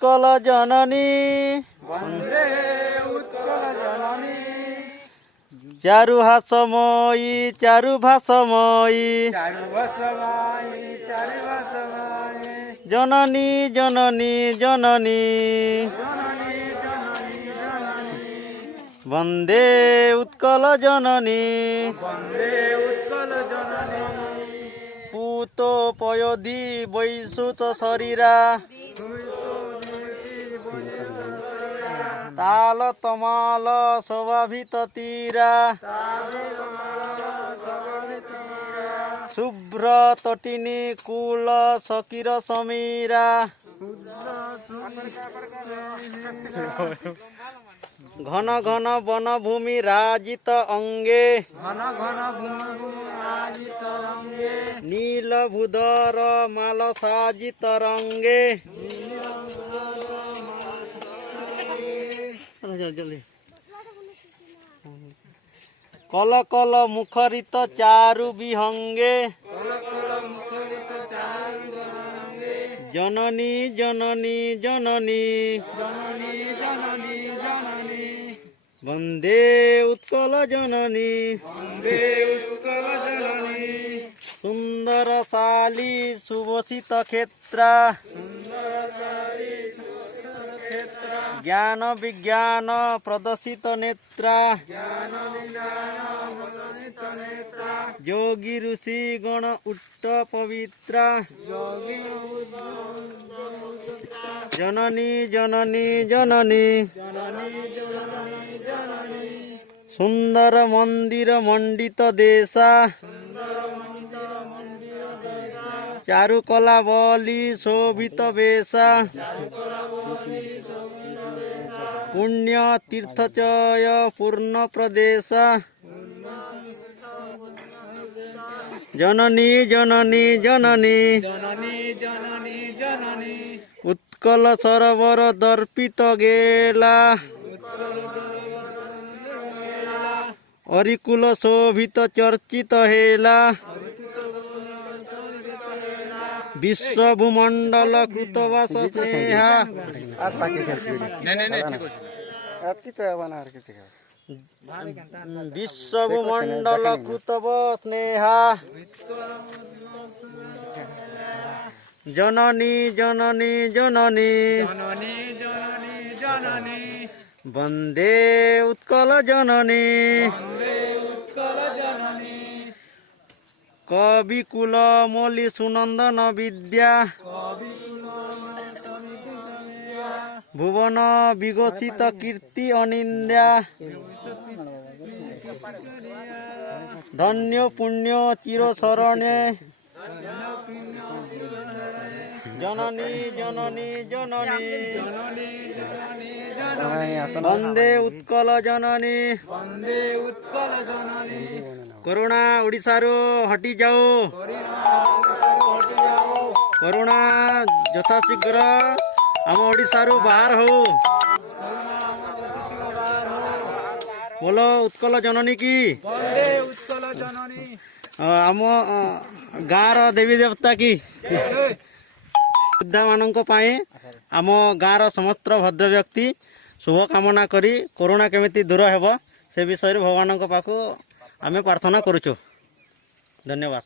उत्कल जननी वंदे उत्कल जननी चारुहासमयी चारुभासमयी चारुभासमयी चारुभासमयी जननी जननी जननी जननी जननी जननी वंदे उत्कल जननी वंदे उत्कल जननी पूतो पयोधि वैसुत शरीरा ताल तमाल शोभाभित तीरा शुभ्र तटिनी कुल सकीर समीरा घन घन वन भूमि राजित अंगे घन घन भूमि आजित रंगे नील भूधर माल साजित रंगे कल कल मुखरित चारु विहंगे जननी जननी जननी जननी जननी जननी वंदे उत्कल जननी वंदे उत्कल जननी सुंदरशाली सुभूषित क्षेत्रा ज्ञान विज्ञान प्रदर्शित नेत्रा योगी ऋषि गण उट्ट पवित्रा जननी जननी जननी सुंदर मंदिर मंडित देशा चारुकला बलि शोभित वेशा पुण्य तीर्थचय पूर्ण प्रदेश जननी जननी जननी जननी जननी जननी उत्कल सरोवर दर्पित गेला अरिकुल शोभित चर्चित हेला विश्व भूमंडल कृतवास स्नेहा विश्व भूमंडल कृतव स्नेहा जननी जननी जननी जननी जननी जननी वंदे उत्कल जननी वंदे उत्कल जननी कवि कुल मौलि सुनंदन विद्या भुवन विघोषित कीर्ति अनिंद्या धन्य पुण्य चिर शरणे जननी जननी जननी वंदे उत्कल जननी वंदे उत्कल जननी करुणा ओडिशारू हटी जाओ करुणा यथाशीघ्र आम ओडिशारू बाहर हो बोलो उत्कल जननी की वंदे उत्कल जननी आम गाँव देवी देवता की योद्धा मानक आम गाँव समस्त भद्र व्यक्ति शुभ कामना करी कोरोना केमिति दूर हेब से विषय भगवान पाखु आमे प्रार्थना करुचु। धन्यवाद।